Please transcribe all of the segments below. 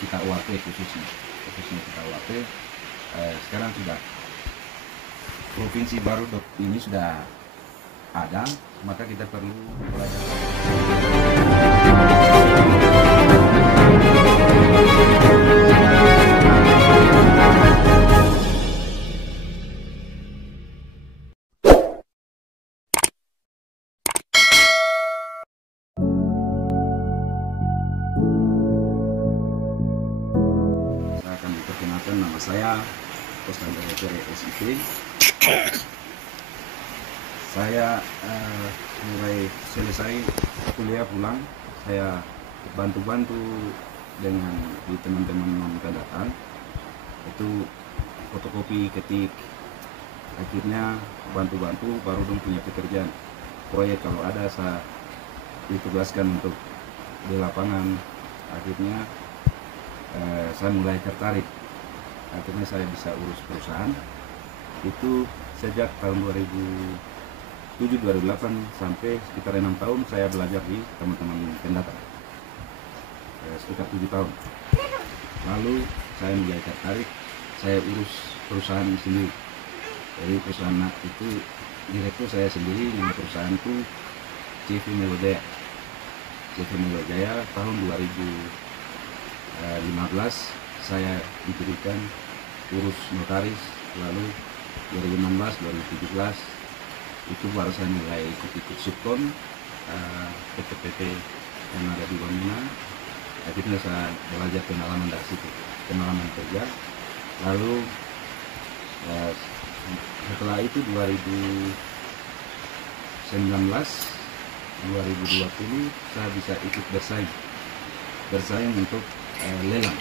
kita UAP khususnya kita UAP, sekarang sudah provinsi baru ini sudah ada, maka kita perlu belajar. Saya akan memperkenalkan, nama saya Kostan dari SIP. Saya mulai selesai kuliah pulang, saya bantu-bantu dengan di teman-teman non-kedatangan itu fotokopi, ketik, akhirnya bantu-bantu baru dong punya pekerjaan proyek. Kalau ada saya ditugaskan untuk di lapangan, akhirnya saya mulai tertarik, akhirnya saya bisa urus perusahaan itu sejak tahun 2007-2008 sampai sekitar 6 tahun saya belajar di teman-teman pendatang, sekitar 7 tahun. Lalu saya mulai tertarik, saya urus perusahaan sendiri. Jadi perusahaan itu direktur saya sendiri, nama perusahaan itu CV Melojaya. CV Melojaya tahun 2015 saya diberikan urus notaris, lalu 2016-2017 itu baru saya mulai ikut subkon PT-PT yang ada di Wamena. Akhirnya saya belajar pengalaman dari situ, pengalaman kerja. Lalu setelah itu 2019-2020 saya bisa ikut bersaing untuk lelang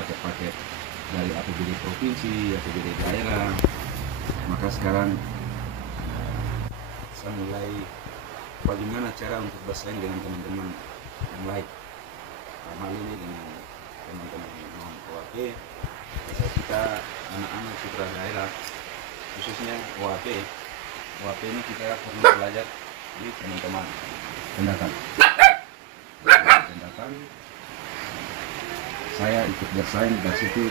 paket-paket dari APBD provinsi, APBD daerah. Maka sekarang saya mulai bagaimana cara untuk bersaing dengan teman-teman yang lain. Hal ini dengan teman-teman non OAP, kita anak-anak putra daerah, khususnya OAP ini kita perlu belajar di teman-teman pendatang. Saya ikut bersaing, dari situ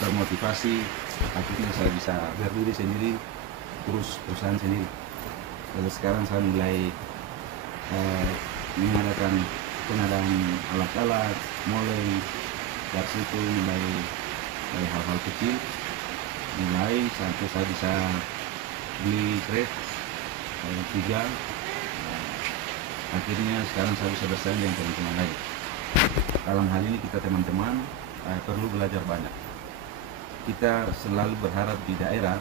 termotivasi, akhirnya saya bisa berdiri sendiri, terus perusahaan sendiri. Lalu sekarang saya mulai mengadakan pengadaan alat-alat, mulai dari situ mulai dari hal-hal kecil, mulai sampai saya bisa beli crate 3. Akhirnya sekarang saya bisa bersaing dengan teman-teman lain. Dalam hal ini kita teman-teman perlu belajar banyak. Kita selalu berharap di daerah,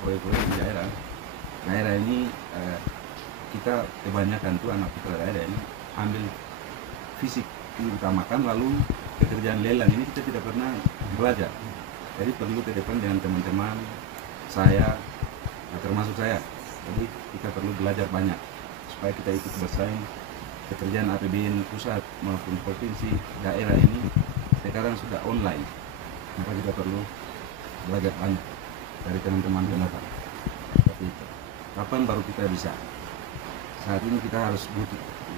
proyek-proyek di daerah ini kita kebanyakan tuh anak putra daerah ini ambil fisik diutamakan, lalu pekerjaan lelang ini kita tidak pernah belajar. Jadi perlu ke depan dengan teman-teman saya, termasuk saya. Jadi kita perlu belajar banyak supaya kita ikut bersaing. Pekerjaan APBN pusat maupun provinsi daerah ini sekarang sudah online, maka kita perlu belajar banyak dari teman-teman pendatang. Seperti itu. Kapan baru kita bisa? Saat ini kita harus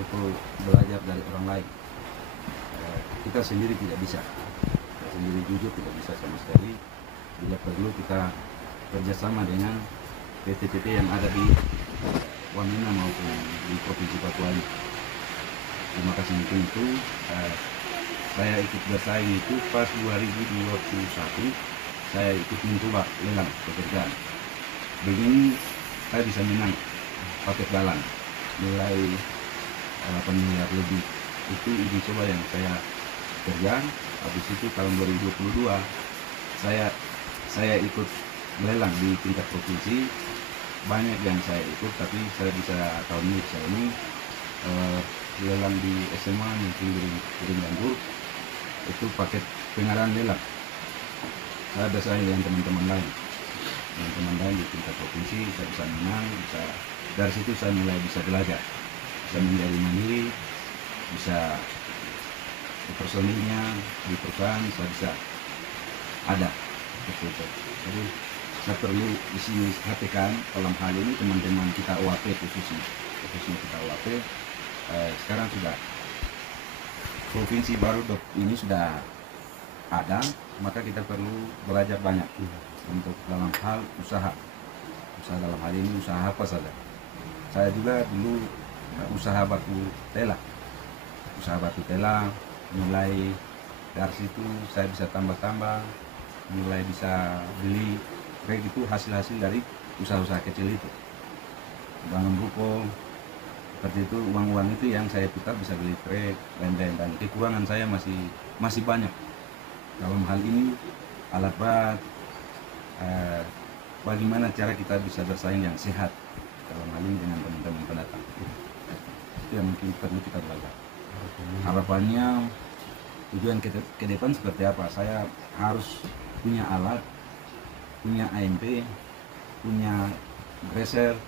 betul belajar dari orang lain. Kita sendiri tidak bisa, kita sendiri jujur tidak bisa sama sekali. Bila perlu kita kerjasama dengan PT-PT yang ada di Wamena maupun di Provinsi Papua ini. Terima kasih. Mungkin itu saya ikut bersaing itu pas 2021 saya ikut mencoba lelang pekerjaan. Begini saya bisa menang paket dalang nilai 8 miliar lebih. Itu uji coba yang saya kerja. Habis itu tahun 2022 saya ikut melelang di tingkat provinsi. Banyak yang saya ikut, tapi saya bisa tahun ini lelang di SMA mungkin di Gambur itu paket pengadaan lelang. Saya bersaing dengan teman-teman lain di tingkat provinsi, saya bisa menang, dari situ saya mulai bisa belajar, bisa menjadi mandiri, bisa personilnya di perusahaan saya bisa ada seperti itu. Jadi saya perlu di sini perhatikan dalam hal ini teman-teman kita UAP khususnya kita UAP sekarang sudah provinsi baru ini sudah ada, maka kita perlu belajar banyak untuk dalam hal usaha dalam hal ini usaha apa saja. Saya juga dulu usaha batu tela, mulai dari situ saya bisa tambah-tambah, mulai bisa beli kayak gitu, hasil-hasil dari usaha-usaha kecil itu, bangun ruko seperti itu. Uang itu yang saya putar bisa beli trek lain-lain, dan kekurangan saya masih banyak dalam hal ini alat berat. Bagaimana cara kita bisa bersaing yang sehat dalam hal ini dengan teman-teman pendatang, itu yang mungkin perlu kita belajar. Harapannya tujuan ke depan seperti apa, saya harus punya alat, punya AMP, punya graser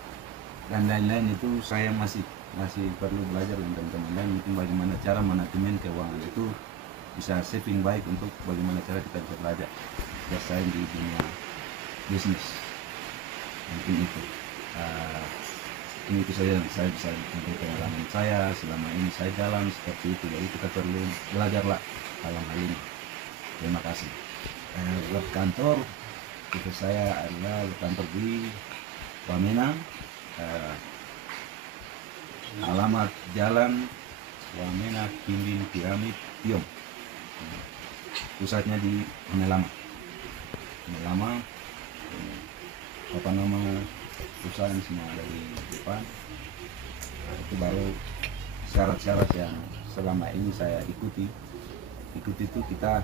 dan lain-lain. Itu saya masih perlu belajar dengan teman-teman lain, mungkin bagaimana cara manajemen keuangan itu bisa saving baik, untuk bagaimana cara kita bisa belajar bersaing di dunia bisnis. Mungkin itu saja yang saya bisa untuk pengalaman saya selama ini saya jalan seperti itu. Jadi kita perlu belajarlah dalam hal ini. Terima kasih. Buat kantor itu saya adalah kantor di Wamena, alamat Jalan Wamena Kimbing Piramid Tiong, pusatnya di Honelama. Apa nama perusahaan semua dari depan. Itu baru syarat-syarat yang selama ini saya ikuti itu kita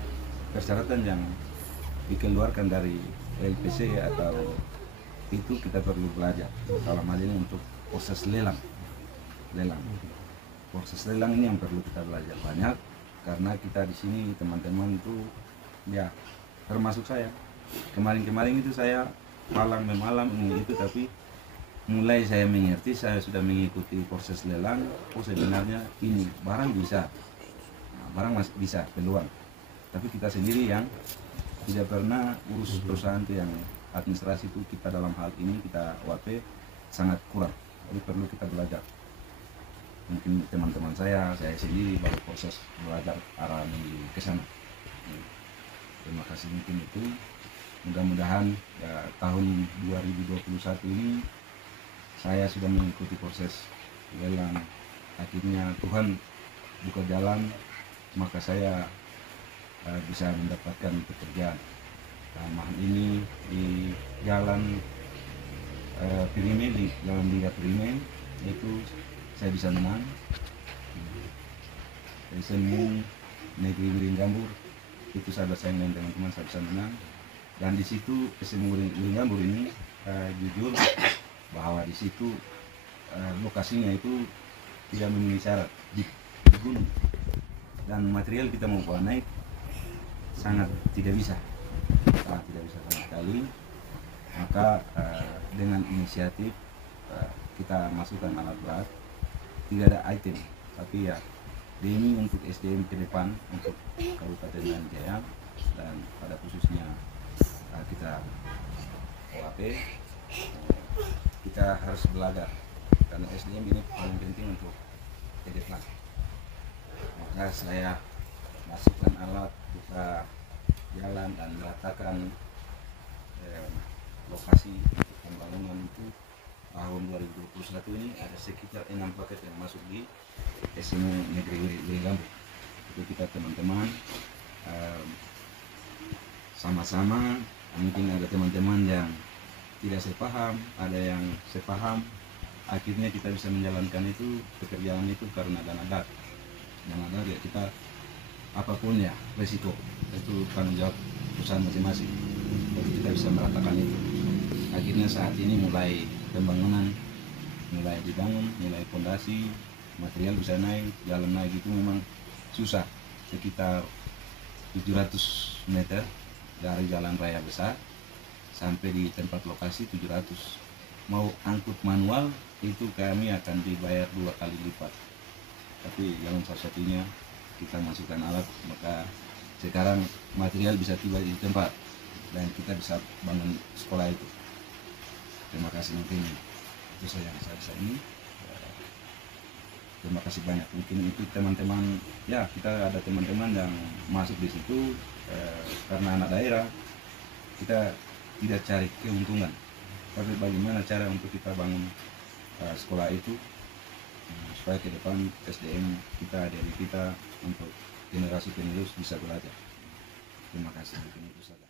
persyaratan yang dikeluarkan dari LPC atau itu kita perlu belajar dalam hal ini untuk proses lelang. Proses lelang ini yang perlu kita belajar banyak, karena kita di sini teman-teman itu ya termasuk saya. Kemarin itu saya malam ini itu, tapi mulai saya mengerti, saya sudah mengikuti proses lelang. Sebenarnya ini barang bisa, barang masih bisa peluang, tapi kita sendiri yang tidak pernah urus perusahaan itu, yang administrasi itu kita dalam hal ini kita WP sangat kurang. Jadi perlu kita belajar. Mungkin teman-teman saya sendiri baru proses belajar arah menuju ke sana. Terima kasih. Mungkin itu, mudah-mudahan ya, tahun 2021 ini saya sudah mengikuti proses lelang. Akhirnya Tuhan buka jalan, maka saya bisa mendapatkan pekerjaan. Nah, ini di jalan Pirimen, di jalan Liga Pirimen itu saya bisa menang. Dari Sembung Negeri Wiringgambur itu saya bersaing dengan teman-teman, saya bisa menang. Dan di situ SMU Wiringgambur ini jujur bahwa di situ lokasinya itu tidak memenuhi syarat, di gunung, dan material kita mau bawa naik sangat tidak bisa sama sekali. Maka dengan inisiatif kita masukkan alat berat, tidak ada item, tapi ya demi untuk SDM ke depan untuk Kabupaten Lanjut Jaya, dan pada khususnya kita OAP, kita harus belajar karena SDM ini paling penting untuk ke depan. Maka saya masukkan alat, buka jalan dan meratakan lokasi pembangunan itu. Tahun 2021 ini ada sekitar 6 paket yang masuk di SMU Negeri Wiringgambur. Itu kita teman-teman sama-sama. Mungkin ada teman-teman yang tidak sepaham, ada yang sepaham. Akhirnya kita bisa menjalankan itu pekerjaan itu karena dana darurat ya. Kita apapun ya resiko itu tanggung jawab perusahaan masing-masing. Jadi kita bisa meratakan itu. Akhirnya saat ini mulai pembangunan, mulai dibangun, mulai fondasi, material bisa naik, jalan naik itu memang susah. Sekitar 700 meter dari jalan raya besar sampai di tempat lokasi 700. Mau angkut manual itu kami akan dibayar 2 kali lipat. Tapi jalan satu-satunya kita masukkan alat, maka sekarang material bisa tiba di tempat dan kita bisa bangun sekolah itu. Terima kasih. Mungkin itu saja yang saya bisa ini. Terima kasih banyak. Mungkin itu teman-teman, ya kita ada teman-teman yang masuk di situ karena anak daerah, kita tidak cari keuntungan, tapi bagaimana cara untuk kita bangun sekolah itu supaya ke depan SDM kita, adik-adik kita, untuk generasi penerus bisa belajar. Terima kasih. Mungkin itu saja.